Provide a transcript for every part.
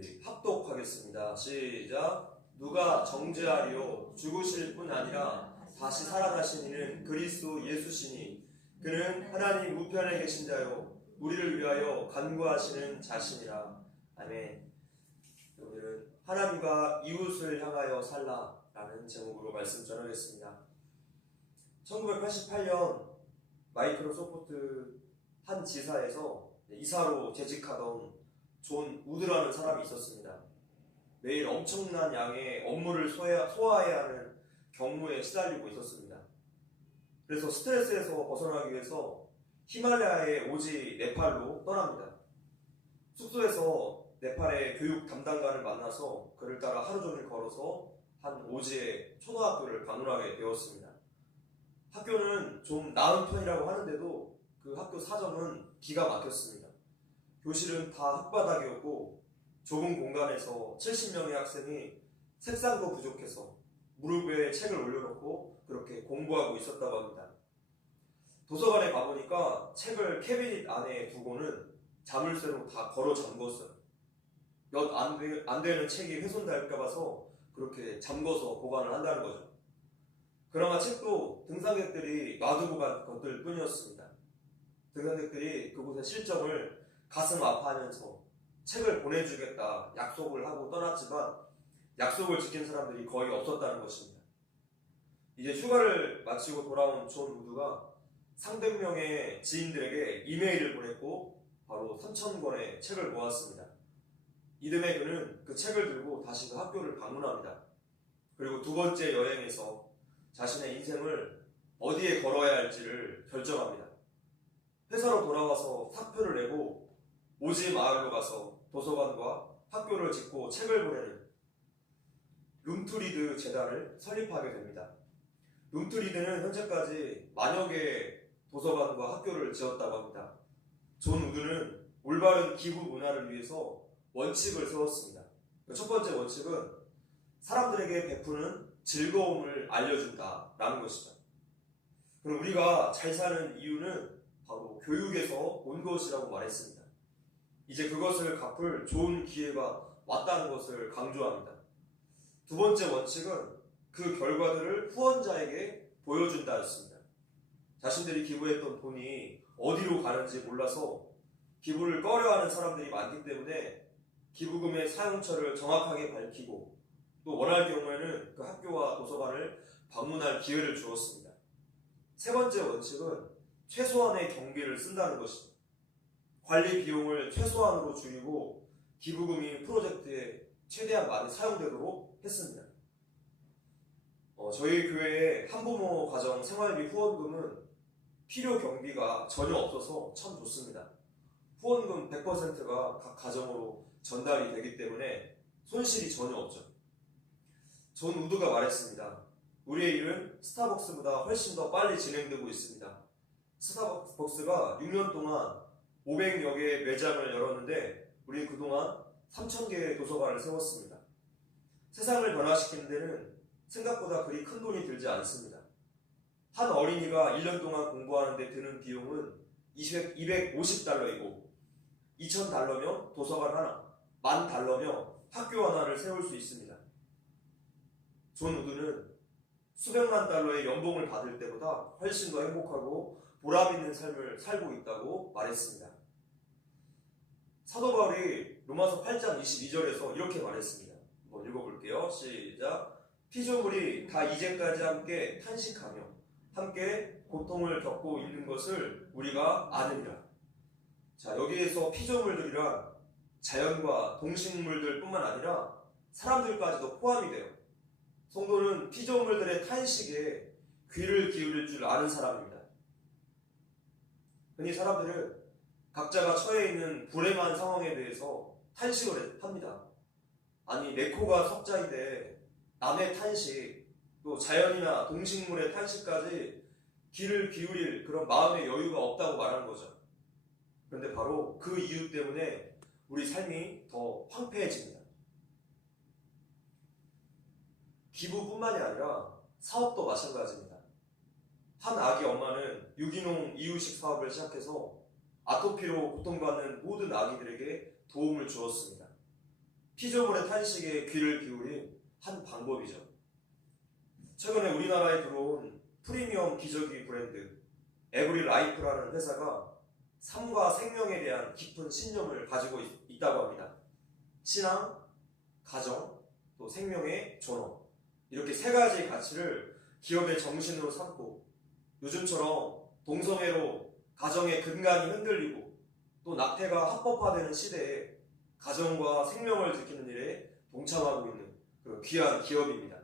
우리 합독하겠습니다. 시작. 누가 정죄하리요? 죽으실 뿐 아니라 다시 살아나신 이는 그리스도 예수시니 그는 하나님 우편에 계신 자요 우리를 위하여 간구하시는 자신이라. 아멘. 오늘은 하나님과 이웃을 향하여 살라라는 제목으로 말씀 전하겠습니다. 1988년 마이크로소프트 한 지사에서 이사로 재직하던 존 우드라는 사람이 있었습니다. 매일 엄청난 양의 업무를 소화해야 하는 경무에 시달리고 있었습니다. 그래서 스트레스에서 벗어나기 위해서 히말라야의 오지 네팔로 떠납니다. 숙소에서 네팔의 교육 담당관을 만나서 그를 따라 하루 종일 걸어서 한 오지의 초등학교를 방문하게 되었습니다. 학교는 좀 나은 편이라고 하는데도 그 학교 사정은 기가 막혔습니다. 교실은 다 흙바닥이었고 좁은 공간에서 70명의 학생이 색상도 부족해서 무릎 위에 책을 올려놓고 그렇게 공부하고 있었다고 합니다. 도서관에 가보니까 책을 캐비닛 안에 두고는 자물쇠로 다 걸어 잠궜어요. 몇 안 되는 책이 훼손될까 봐서 그렇게 잠궈서 보관을 한다는 거죠. 그러나 책도 등산객들이 놔두고 간 것들 뿐이었습니다. 등산객들이 그곳의 실정을 가슴 아파하면서 책을 보내주겠다 약속을 하고 떠났지만 약속을 지킨 사람들이 거의 없었다는 것입니다. 이제 휴가를 마치고 돌아온 존 우드가 300명의 지인들에게 이메일을 보냈고 바로 3,000권의 책을 모았습니다. 이듬해 그는 그 책을 들고 다시 그 학교를 방문합니다. 그리고 두 번째 여행에서 자신의 인생을 어디에 걸어야 할지를 결정합니다. 회사로 돌아와서 사표를 내고 오지 마을로 가서 도서관과 학교를 짓고 책을 보내는 룸투리드 재단을 설립하게 됩니다. 룸투리드는 현재까지 만여 개의 도서관과 학교를 지었다고 합니다. 존 우드는 올바른 기부 문화를 위해서 원칙을 세웠습니다. 첫 번째 원칙은 사람들에게 베푸는 즐거움을 알려준다라는 것이죠. 그럼 우리가 잘 사는 이유는 바로 교육에서 온 것이라고 말했습니다. 이제 그것을 갚을 좋은 기회가 왔다는 것을 강조합니다. 두 번째 원칙은 그 결과들을 후원자에게 보여준다였습니다. 자신들이 기부했던 돈이 어디로 가는지 몰라서 기부를 꺼려하는 사람들이 많기 때문에 기부금의 사용처를 정확하게 밝히고 또 원할 경우에는 그 학교와 도서관을 방문할 기회를 주었습니다. 세 번째 원칙은 최소한의 경비를 쓴다는 것입니다. 관리 비용을 최소한으로 줄이고 기부금이 프로젝트에 최대한 많이 사용되도록 했습니다. 저희 교회의 한부모 가정 생활비 후원금은 필요 경비가 전혀 없어서 참 좋습니다. 후원금 100%가 각 가정으로 전달이 되기 때문에 손실이 전혀 없죠. 존 우드가 말했습니다. 우리의 일은 스타벅스보다 훨씬 더 빨리 진행되고 있습니다. 스타벅스가 6년 동안 500여 개의 매장을 열었는데 우리는 그동안 3,000개의 도서관을 세웠습니다. 세상을 변화시키는 데는 생각보다 그리 큰 돈이 들지 않습니다. 한 어린이가 1년 동안 공부하는 데 드는 비용은 $250이고 2,000달러면 도서관 하나, $10,000면 학교 하나를 세울 수 있습니다. 존 우드는 수백만 달러의 연봉을 받을 때보다 훨씬 더 행복하고 보람 있는 삶을 살고 있다고 말했습니다. 사도 바울이 로마서 8장 22절에서 이렇게 말했습니다. 한번 읽어볼게요. 시작. 피조물이 다 이제까지 함께 탄식하며 함께 고통을 겪고 있는 것을 우리가 아느니라. 자, 여기에서 피조물들이란 자연과 동식물들 뿐만 아니라 사람들까지도 포함이 돼요. 성도는 피조물들의 탄식에 귀를 기울일 줄 아는 사람입니다. 흔히 사람들은 각자가 처해 있는 불행한 상황에 대해서 탄식을 합니다. 아니, 내 코가 석자인데 남의 탄식, 또 자연이나 동식물의 탄식까지 귀를 기울일 그런 마음의 여유가 없다고 말하는 거죠. 그런데 바로 그 이유 때문에 우리 삶이 더 황폐해집니다. 기부뿐만이 아니라 사업도 마찬가지입니다. 한 아기 엄마는 유기농 이유식 사업을 시작해서 아토피로 고통받는 모든 아기들에게 도움을 주었습니다. 피조물의 탄식에 귀를 기울인 한 방법이죠. 최근에 우리나라에 들어온 프리미엄 기저귀 브랜드 에브리 라이프라는 회사가 삶과 생명에 대한 깊은 신념을 가지고 있다고 합니다. 신앙, 가정, 또 생명의 존엄, 이렇게 세 가지 가치를 기업의 정신으로 삼고 요즘처럼 동성애로 가정의 근간이 흔들리고 또 낙태가 합법화되는 시대에 가정과 생명을 지키는 일에 동참하고 있는 그 귀한 기업입니다.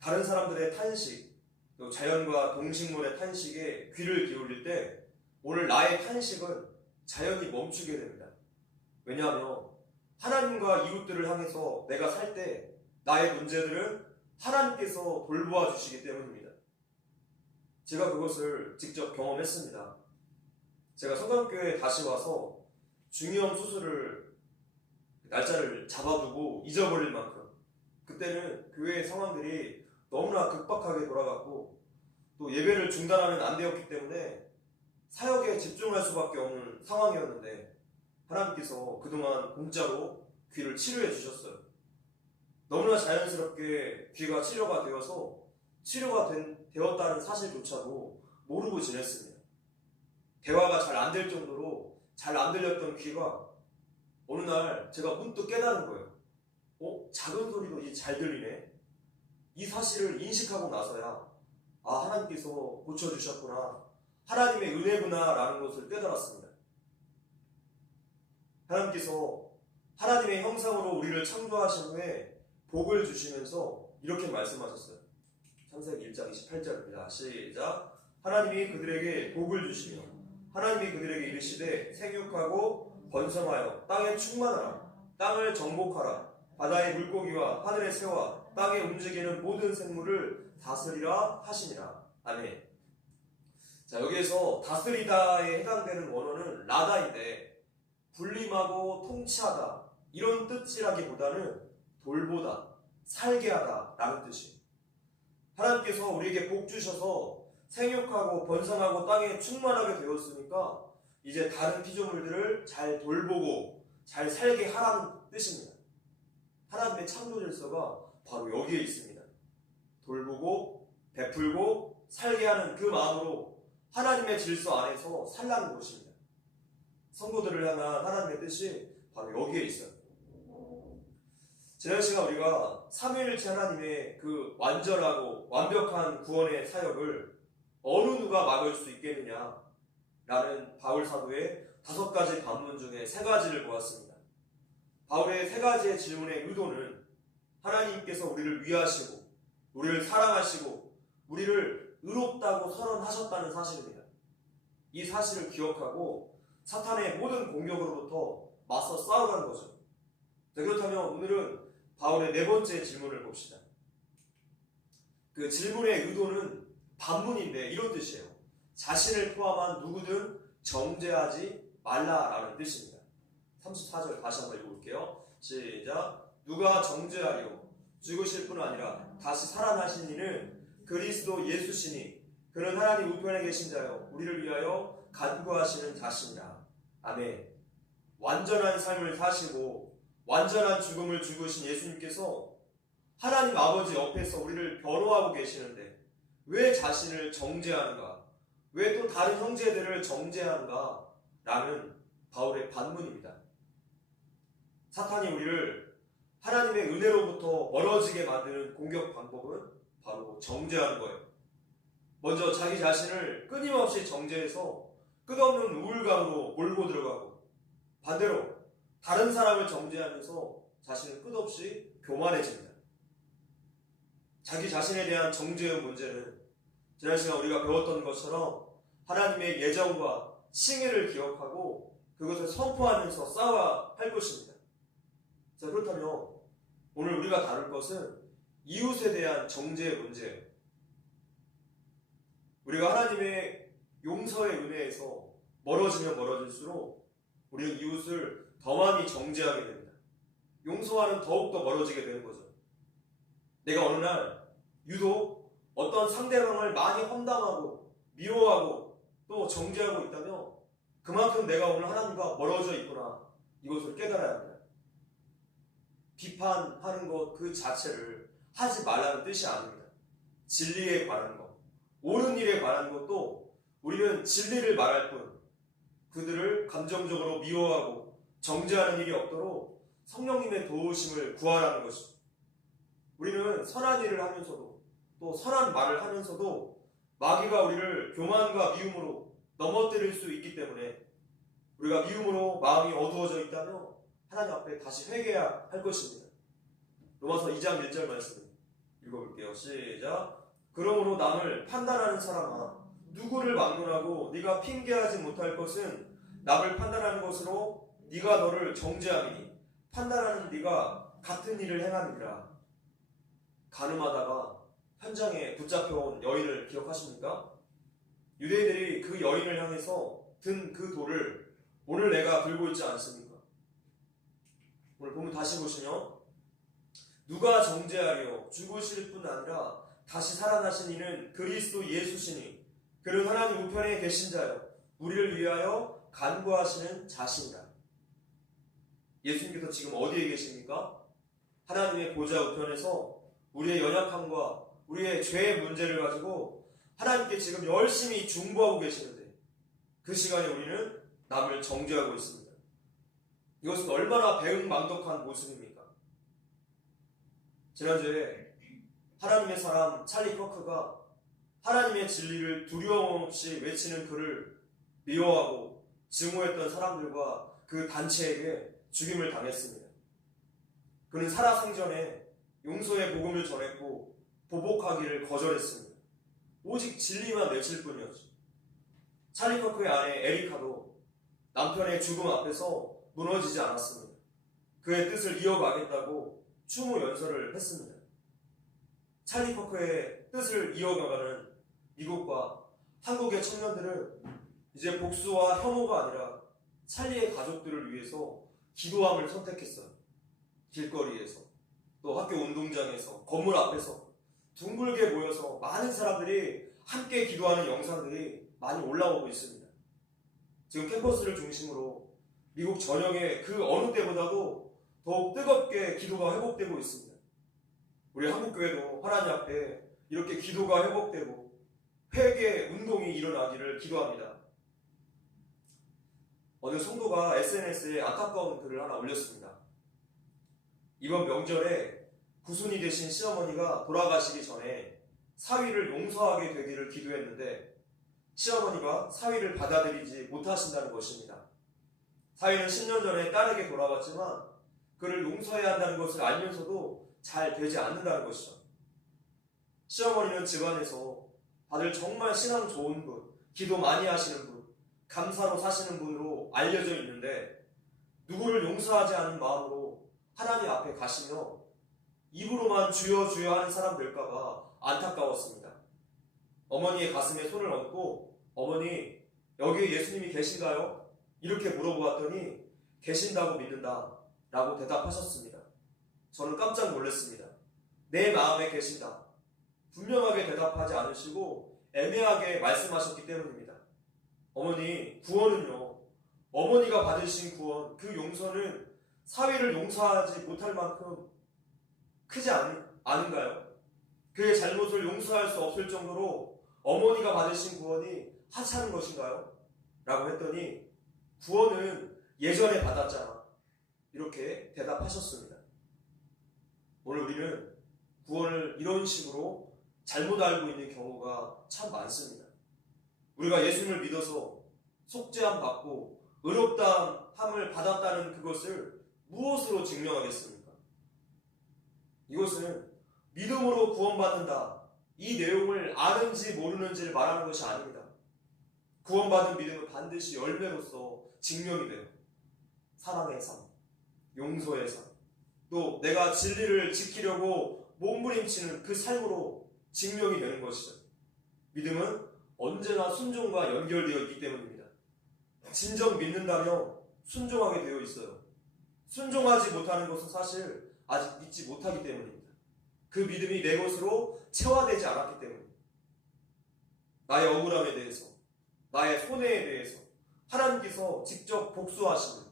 다른 사람들의 탄식, 또 자연과 동식물의 탄식에 귀를 기울일 때 오늘 나의 탄식은 자연히 멈추게 됩니다. 왜냐하면 하나님과 이웃들을 향해서 내가 살 때 나의 문제들은 하나님께서 돌보아 주시기 때문입니다. 제가 그것을 직접 경험했습니다. 제가 성감교회에 다시 와서 중이염 수술을 날짜를 잡아두고 잊어버릴 만큼 그때는 교회의 상황들이 너무나 급박하게 돌아갔고 또 예배를 중단하면 안 되었기 때문에 사역에 집중할 수밖에 없는 상황이었는데 하나님께서 그동안 공짜로 귀를 치료해 주셨어요. 너무나 자연스럽게 귀가 치료가 되어서 치료가 되었다는 사실조차도 모르고 지냈습니다. 대화가 잘 안 될 정도로 잘 안 들렸던 귀가 어느 날 제가 문득 깨달은 거예요. 작은 소리도 이제 잘 들리네. 이 사실을 인식하고 나서야 하나님께서 고쳐주셨구나, 하나님의 은혜구나 라는 것을 깨달았습니다. 하나님께서 하나님의 형상으로 우리를 창조하신 후에 복을 주시면서 이렇게 말씀하셨어요. 창세기 1장 28절입니다. 시작. 하나님이 그들에게 복을 주시며 하나님이 그들에게 이르시되 생육하고 번성하여 땅에 충만하라. 땅을 정복하라. 바다의 물고기와 하늘의 새와 땅에 움직이는 모든 생물을 다스리라 하시니라. 아멘. 자, 여기에서 다스리다에 해당되는 원어는 라다인데 군림하고 통치하다 이런 뜻이라기보다는 돌보다, 살게 하다 라는 뜻이에요. 하나님께서 우리에게 복 주셔서 생육하고 번성하고 땅에 충만하게 되었으니까 이제 다른 피조물들을 잘 돌보고 잘 살게 하라는 뜻입니다. 하나님의 창조 질서가 바로 여기에 있습니다. 돌보고 베풀고 살게 하는 그 마음으로 하나님의 질서 안에서 살라는 것입니다. 성도들을 향한 하나님의 뜻이 바로 여기에 있어요. 지난 시간 우리가 삼위일체 하나님의 그 완전하고 완벽한 구원의 사역을 어느 누가 막을 수 있겠느냐 라는 바울 사도의 5가지 반문 중에 3가지를 보았습니다. 바울의 3가지의 질문의 의도는 하나님께서 우리를 위하시고 우리를 사랑하시고 우리를 의롭다고 선언하셨다는 사실입니다. 이 사실을 기억하고 사탄의 모든 공격으로부터 맞서 싸우라는 거죠. 자, 그렇다면 오늘은 바울의 4번째 질문을 봅시다. 그 질문의 의도는 반문인데 이런 뜻이에요. 자신을 포함한 누구든 정죄하지 말라라는 뜻입니다. 34절 다시 한번 읽어볼게요. 시작. 누가 정죄하리요? 죽으실 뿐 아니라 다시 살아나신 이는 그리스도 예수시니 그는 하나님 우편에 계신 자요 우리를 위하여 간구하시는 자시니라. 아멘. 완전한 삶을 사시고 완전한 죽음을 죽으신 예수님께서 하나님 아버지 옆에서 우리를 변호하고 계시는데 왜 자신을 정죄하는가? 왜 또 다른 형제들을 정죄하는가? 라는 바울의 반문입니다. 사탄이 우리를 하나님의 은혜로부터 멀어지게 만드는 공격 방법은 바로 정죄하는 거예요. 먼저 자기 자신을 끊임없이 정죄해서 끝없는 우울감으로 몰고 들어가고 반대로 다른 사람을 정죄하면서 자신은 끝없이 교만해집니다. 자기 자신에 대한 정죄의 문제는 지난 시간 우리가 배웠던 것처럼 하나님의 예정과 칭의를 기억하고 그것을 선포하면서 싸워야 할 것입니다. 자, 그렇다면 오늘 우리가 다룰 것은 이웃에 대한 정죄의 문제예요. 우리가 하나님의 용서의 은혜에서 멀어지면 멀어질수록 우리는 이웃을 더 많이 정죄하게 됩니다. 용서와는 더욱더 멀어지게 되는 거죠. 내가 어느 날 유독 어떤 상대방을 많이 험담하고 미워하고 또 정죄하고 있다면 그만큼 내가 오늘 하나님과 멀어져 있구나, 이것을 깨달아야 합니다. 비판하는 것 그 자체를 하지 말라는 뜻이 아닙니다. 진리에 관한 것, 옳은 일에 관한 것도 우리는 진리를 말할 뿐 그들을 감정적으로 미워하고 정죄하는 일이 없도록 성령님의 도우심을 구하라는 것입니다. 우리는 선한 일을 하면서도 또 선한 말을 하면서도 마귀가 우리를 교만과 미움으로 넘어뜨릴 수 있기 때문에 우리가 미움으로 마음이 어두워져 있다면 하나님 앞에 다시 회개해야 할 것입니다. 로마서 2장 1절 말씀 읽어볼게요. 시작. 그러므로 남을 판단하는 사람아, 누구를 막론하고 네가 핑계하지 못할 것은 남을 판단하는 것으로 네가 너를 정죄함이니 판단하는 네가 같은 일을 행함이라. 가늠하다가 현장에 붙잡혀온 여인을 기억하십니까? 유대인들이 그 여인을 향해서 든 그 돌을 오늘 내가 들고 있지 않습니까? 오늘 보면 다시 보시면 누가 정죄하려 죽으실 뿐 아니라 다시 살아나신 이는 그리스도 예수시니 그는 하나님 우편에 계신 자요 우리를 위하여 간구하시는 자신이라. 예수님께서 지금 어디에 계십니까? 하나님의 보좌 우편에서 우리의 연약함과 우리의 죄의 문제를 가지고 하나님께 지금 열심히 중보하고 계시는데 그 시간에 우리는 남을 정죄하고 있습니다. 이것은 얼마나 배은망덕한 모습입니까? 지난주에 하나님의 사람 찰리 커크가 하나님의 진리를 두려움 없이 외치는 그를 미워하고 증오했던 사람들과 그 단체에게 죽임을 당했습니다. 그는 살아생전에 용서의 복음을 전했고 보복하기를 거절했습니다. 오직 진리만 외칠 뿐이었죠. 찰리 커크의 아내 에리카도 남편의 죽음 앞에서 무너지지 않았습니다. 그의 뜻을 이어가겠다고 추모 연설을 했습니다. 찰리 커크의 뜻을 이어가가는 미국과 한국의 청년들은 이제 복수와 혐오가 아니라 찰리의 가족들을 위해서 기도함을 선택했어요. 길거리에서, 또 학교 운동장에서, 건물 앞에서 둥글게 모여서 많은 사람들이 함께 기도하는 영상들이 많이 올라오고 있습니다. 지금 캠퍼스를 중심으로 미국 전역에 그 어느 때보다도 더욱 뜨겁게 기도가 회복되고 있습니다. 우리 한국교회도 하나님 앞에 이렇게 기도가 회복되고 회개 운동이 일어나기를 기도합니다. 어느 성도가 SNS에 안타까운 글을 하나 올렸습니다. 이번 명절에 구순이 되신 시어머니가 돌아가시기 전에 사위를 용서하게 되기를 기도했는데 시어머니가 사위를 받아들이지 못하신다는 것입니다. 사위는 10년 전에 딸에게 돌아갔지만 그를 용서해야 한다는 것을 알면서도 잘 되지 않는다는 것이죠. 시어머니는 집안에서 다들 정말 신앙 좋은 분, 기도 많이 하시는 분, 감사로 사시는 분으로 알려져 있는데 누구를 용서하지 않은 마음으로 하나님 앞에 가시며 입으로만 주여 주여 하는 사람 될까봐 안타까웠습니다. 어머니의 가슴에 손을 얹고 어머니 여기에 예수님이 계신가요? 이렇게 물어보았더니 계신다고 믿는다 라고 대답하셨습니다. 저는 깜짝 놀랐습니다. 내 마음에 계신다. 분명하게 대답하지 않으시고 애매하게 말씀하셨기 때문입니다. 어머니, 구원은요, 어머니가 받으신 구원, 그 용서는 사위를 용서하지 못할 만큼 크지 않은가요? 그의 잘못을 용서할 수 없을 정도로 어머니가 받으신 구원이 하찮은 것인가요? 라고 했더니 구원은 예전에 받았잖아. 이렇게 대답하셨습니다. 오늘 우리는 구원을 이런 식으로 잘못 알고 있는 경우가 참 많습니다. 우리가 예수님을 믿어서 속죄함 받고 의롭다함을 받았다는 그것을 무엇으로 증명하겠습니까? 이것은 믿음으로 구원받는다. 이 내용을 아는지 모르는지를 말하는 것이 아닙니다. 구원받은 믿음은 반드시 열매로서 증명이 돼요. 사랑의 삶, 용서의 삶, 또 내가 진리를 지키려고 몸부림치는 그 삶으로 증명이 되는 것이죠. 믿음은 언제나 순종과 연결되어 있기 때문입니다. 진정 믿는다면 순종하게 되어 있어요. 순종하지 못하는 것은 사실 아직 믿지 못하기 때문입니다. 그 믿음이 내 것으로 체화되지 않았기 때문입니다. 나의 억울함에 대해서, 나의 손해에 대해서 하나님께서 직접 복수하심을,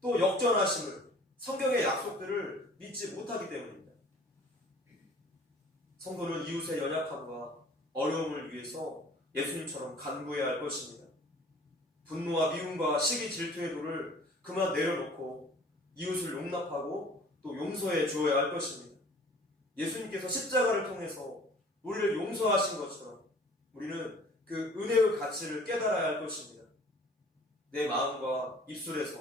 또 역전하심을 성경의 약속들을 믿지 못하기 때문입니다. 성도는 이웃의 연약함과 어려움을 위해서 예수님처럼 간구해야 할 것입니다. 분노와 미움과 시기 질투의 돌을 그만 내려놓고 이웃을 용납하고 또 용서해 주어야 할 것입니다. 예수님께서 십자가를 통해서 우리를 용서하신 것처럼 우리는 그 은혜의 가치를 깨달아야 할 것입니다. 내 마음과 입술에서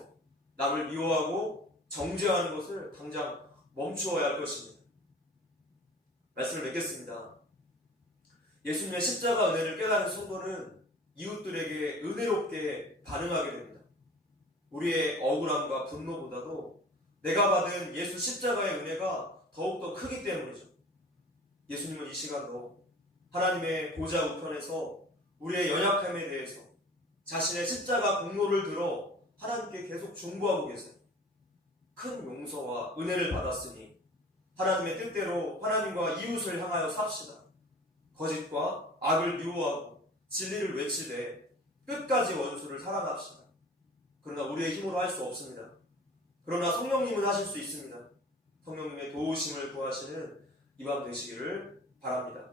남을 미워하고 정죄하는 것을 당장 멈추어야 할 것입니다. 말씀을 맺겠습니다. 예수님의 십자가 은혜를 깨달은 성도는 이웃들에게 은혜롭게 반응하게 됩니다. 우리의 억울함과 분노보다도 내가 받은 예수 십자가의 은혜가 더욱더 크기 때문이죠. 예수님은 이 시간도 하나님의 보좌 우편에서 우리의 연약함에 대해서 자신의 십자가 공로를 들어 하나님께 계속 중보하고 계세요. 큰 용서와 은혜를 받았으니 하나님의 뜻대로 하나님과 이웃을 향하여 삽시다. 거짓과 악을 미워하고 진리를 외치되 끝까지 원수를 사랑합시다. 그러나 우리의 힘으로 할 수 없습니다. 그러나 성령님은 하실 수 있습니다. 성령님의 도우심을 구하시는 이 밤 되시기를 바랍니다.